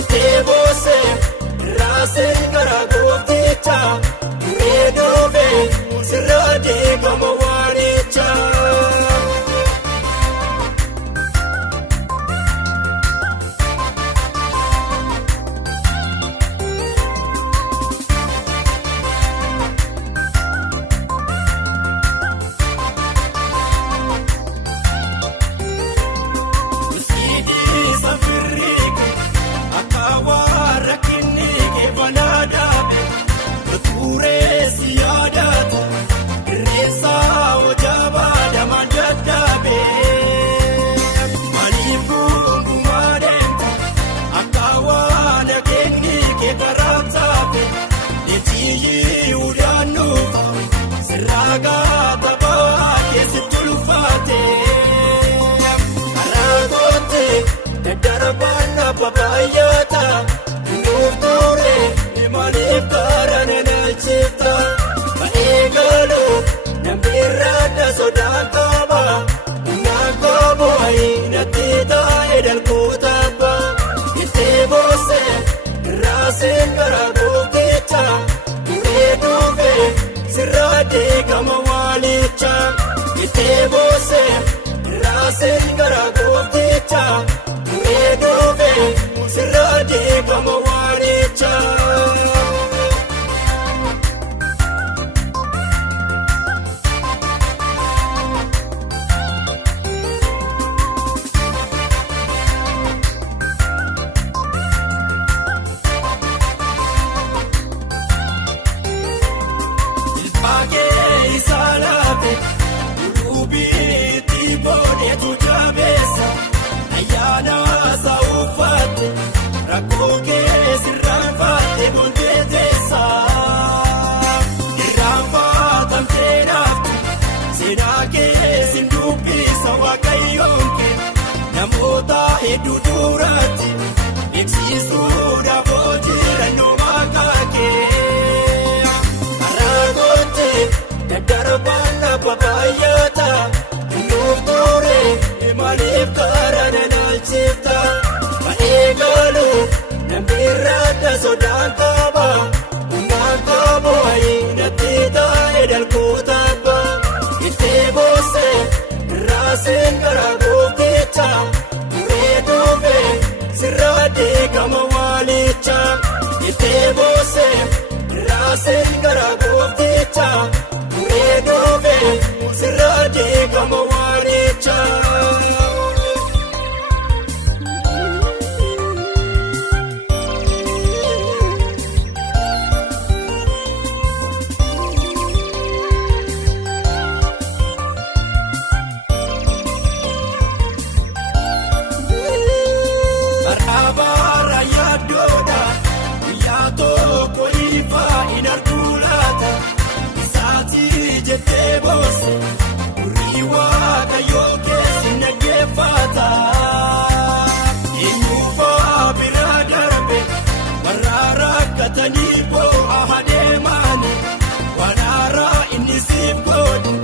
iteboose raasin gara goofticha meedoofe sirraadee gama waanicha. Darabana babayata nufture imalif karane nalchita maegalo nambirada sodakaba nakobo inatita edal kutaba itebose rasen garagotecha meduve sirade kamawalicha itebose rasen garagotecha meedoofe sirraadee gama waanicha. Ilbaagee isaa laafe lubiitti boodeetu jabeessa. Ayyaana saawwatte rakkoo sirraan faatte bonteessa irraan faatamtee naaftu seenaa keessin dubbisa waaqayyoon kee namoota hedduu duratti eegsiisuudhaaf hojirannoo maqaa kee karaa goote daddarbaan lafa baay'ata nufture imaliif karane nalchifta maegalo nambirada sodakaba ungakabo inatita edal kutaba itebose rasen garagotecha meedoofe sirraade gama waanicha itebose rasen garagotecha meedoofe sirraade gama waanicha. Barabara yaadooda guyyaa tokko ifa hin arguulaata isaatii jettee boose durii waaqayyoo keessi naggeeffata eenyuufaa bira darbe warra rakkatanii boo'a deemani waan haaraa inni siif godhe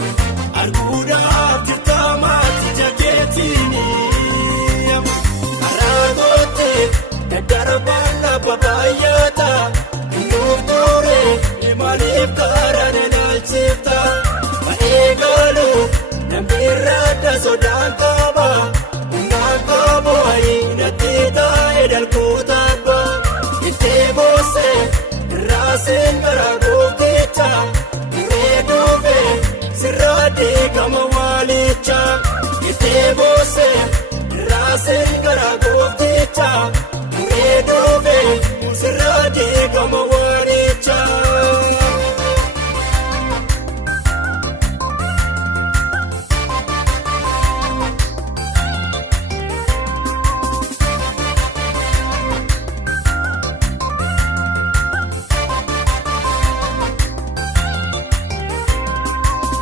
arguudhaaf jirta maatii jakeetini. Darabaan lafa baay'ata nufture imaliif karane nalchifta maegalo nambirada sodakaba ungakabo inatita edal kutaba itebose rasen garagotecha meedoofe sirraadee gama waanicha itebose rasen garagotecha meedoofe sirraadee gama waanicha.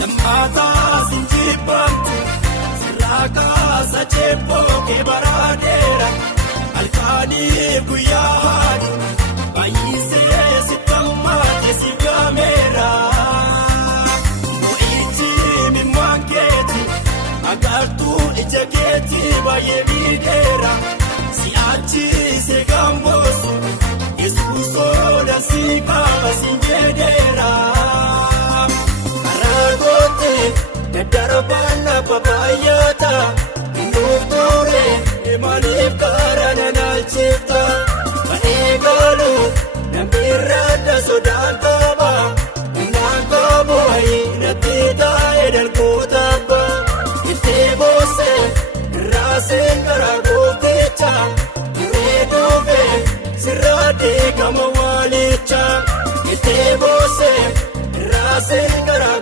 Nammataa sinjibbaamtu sirraa kaasa cheebboo kee baraadeera alkaanii guyyaa haadhi baay'isee sittammaate si gaameera mo'ichi mimmaan keeti agartuu ija keeti baay'ee miidheera si'achi se gaamboo. lafa baay'ata nuuf ture maaliif karaa nanaalchifta manee galu namni irraadda sodaan qaba naan qabu wayii natti taa'ee dalgoota abba itti boose raaseen karaa goofticha duree dhufe sirraa deegama waalicha itti boose raaseen karaa